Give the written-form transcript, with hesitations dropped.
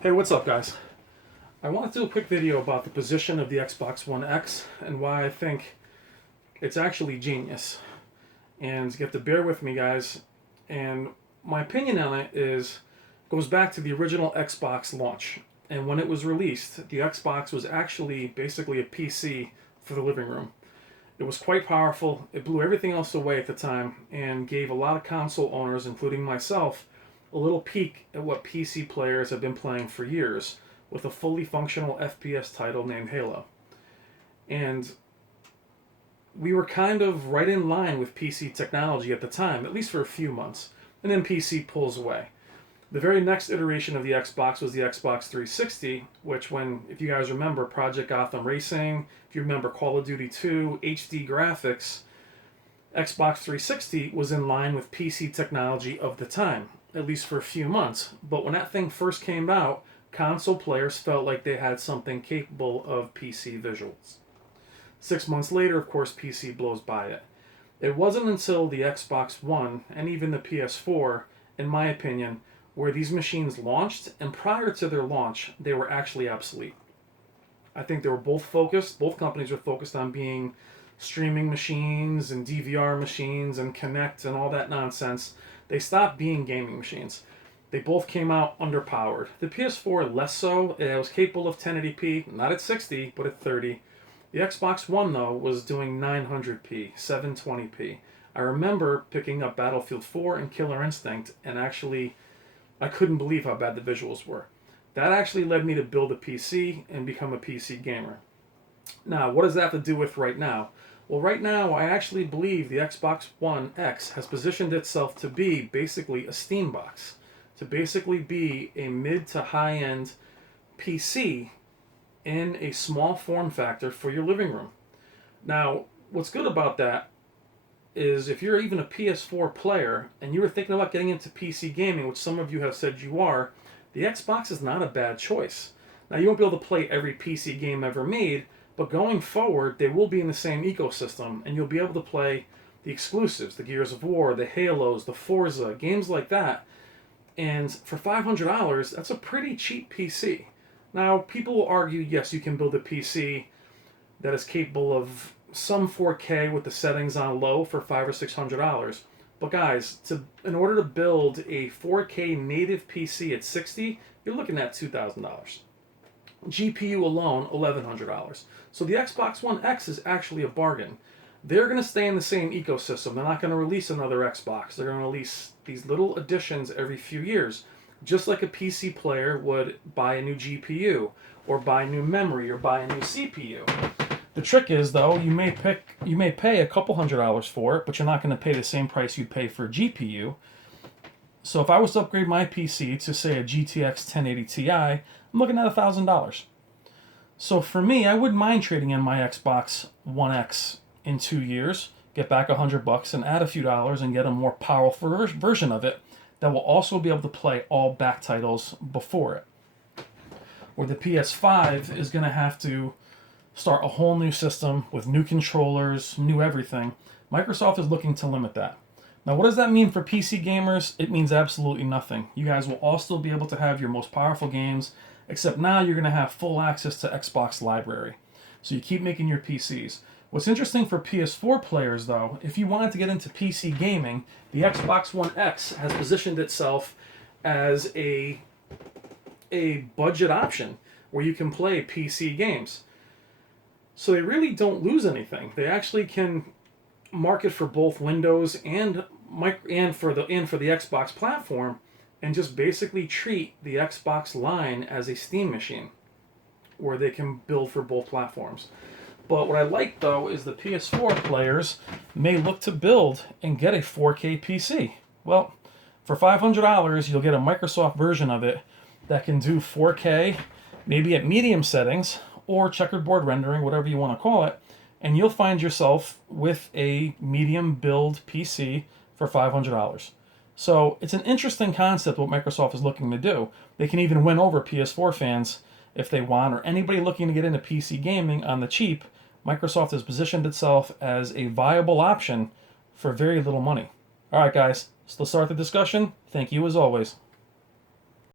Hey, what's up, guys? I want to do a quick video about the position of the Xbox One X and why I think it's actually genius. And you have to bear with me, guys. And my opinion on it goes back to the original Xbox launch. And when it was released, the Xbox was actually basically a PC for the living room. It was quite powerful. It blew everything else away at the time and gave a lot of console owners, including myself, a little peek at what PC players have been playing for years with a fully functional FPS title named Halo. And we were kind of right in line with PC technology at the time, at least for a few months. And then PC pulls away. The very next iteration of the Xbox was the Xbox 360, which, if you guys remember Project Gotham Racing, if you remember Call of Duty 2, HD graphics, Xbox 360 was in line with PC technology of the time, at least for a few months. But when that thing first came out, console players felt like they had something capable of PC visuals. 6 months later, of course, PC blows by it. It wasn't until the Xbox One and even the PS4, in my opinion, where these machines launched, and prior to their launch, they were actually obsolete. I think they were both companies were focused on being streaming machines and DVR machines and Kinect and all that nonsense. They stopped being gaming machines. They both came out underpowered. The PS4 less so. It was capable of 1080p, not at 60, but at 30. The Xbox One, though, was doing 900p, 720p. I remember picking up Battlefield 4 and Killer Instinct, and actually, I couldn't believe how bad the visuals were. That actually led me to build a PC and become a PC gamer. Now, what does that have to do with right now? Well, right now, I actually believe the Xbox One X has positioned itself to be basically a Steam box, to basically be a mid to high-end PC in a small form factor for your living room. Now, what's good about that is if you're even a PS4 player and you were thinking about getting into PC gaming, which some of you have said you are, the Xbox is not a bad choice. Now, you won't be able to play every PC game ever made, but going forward, they will be in the same ecosystem, and you'll be able to play the exclusives, the Gears of War, the Halos, the Forza, games like that. And for $500, that's a pretty cheap PC. Now, people will argue, yes, you can build a PC that is capable of some 4K with the settings on low for $500 or $600. But guys, in order to build a 4K native PC at 60, you're looking at $2,000. GPU alone, $1,100. So the Xbox One X is actually a bargain. They're going to stay in the same ecosystem. They're not going to release another Xbox. They're going to release these little additions every few years, just like a PC player would buy a new GPU or buy new memory or buy a new CPU. The trick is, though, you may pay a couple $100 for it, but you're not going to pay the same price you'd pay for a GPU. So if I was to upgrade my PC to, say, a GTX 1080 Ti, I'm looking at $1,000. So for me, I wouldn't mind trading in my Xbox One X in 2 years, get back $100 and add a few dollars and get a more powerful version of it that will also be able to play all back titles before it. Or the PS5 is going to have to start a whole new system with new controllers, new everything. Microsoft is looking to limit that. Now, what does that mean for PC gamers? It means absolutely nothing. You guys will all still be able to have your most powerful games, except now you're going to have full access to Xbox library. So you keep making your PCs. What's interesting for PS4 players, though, if you wanted to get into PC gaming, the Xbox One X has positioned itself as a budget option where you can play PC games. So they really don't lose anything. They actually can market for both Windows and for the Xbox platform, and just basically treat the Xbox line as a Steam machine, where they can build for both platforms. But what I like, though, is the PS4 players may look to build and get a 4K PC. Well, for $500, you'll get a Microsoft version of it that can do 4K, maybe at medium settings, or checkerboard rendering, whatever you want to call it, and you'll find yourself with a medium build PC for $500. So it's an interesting concept what Microsoft is looking to do. They can even win over PS4 fans if they want, or anybody looking to get into PC gaming on the cheap. Microsoft has positioned itself as a viable option for very little money. All right, guys, so let's start the discussion. Thank you as always.